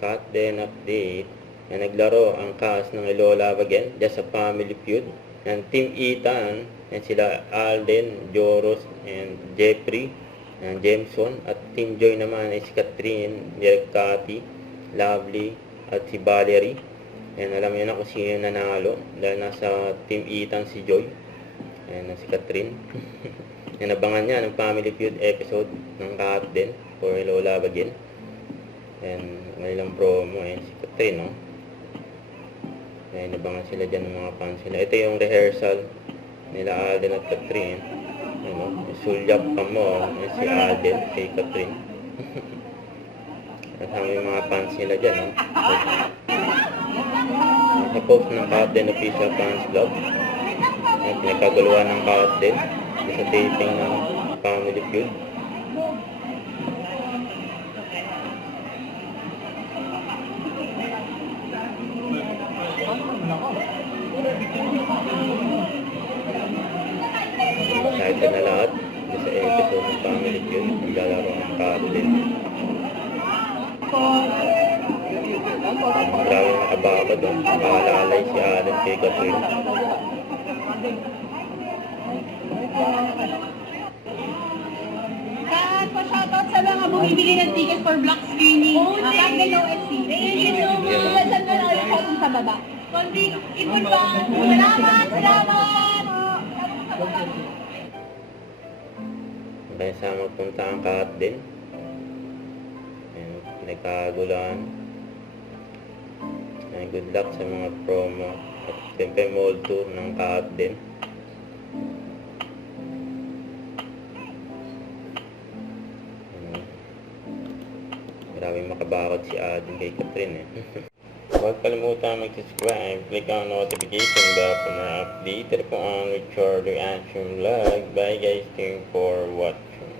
Cut din update. Yan, naglaro ang cast ng Hello Love Again, just a family feud. Yan, Team Ethan, yan sila Alden, Joros, and Jeffrey, yan, Jameson. At Team Joy naman ay si Catherine, Derek Cathy, Lovely, at si Valerie. Yan, alam niyo na kung sino yung nanalo dahil nasa Team Ethan si Joy. Yan, si Catherine. Yan, abangan niya ng family feud episode ng Cut din for Hello Love Again. Yan, kanilang promo, yan si Catherine, no? Yan, nabangan sila dyan ng mga fans nila. Ito yung rehearsal nila Alden at Catherine. Yan, no? Sulyap pa mo, yan si Alden kay Catherine. Kasama yung mga fans nila dyan, no? Nakapost ng Alden Official Fans Club. Yan, pinagkaguluhan ng Alden sa taping ng family feud. Excited na lahat sa episode ng family feud. Maglalaro ang Alden. Grabe nakababa doon. Paalalay si Alden kay Catherine. Pa-shoutout sa mga bumibili ng ticket for block screening. Kagano SC. Thank you so much. Saan na lang yung sa baba? Konting ipon ba? Salamat! Salamat! Kaya sa magpunta ang Cut din. Ayan, pinagkagulan. Ayan, good luck sa mga promo. At siyempre mall tour ng Cut din. Maraming makabakot si Alden kay Catherine, eh. Huwag kalimutan mag-subscribe, click ang notification bell para updated po ang Richard Reaction Vlog. Bye guys, thank you for watching.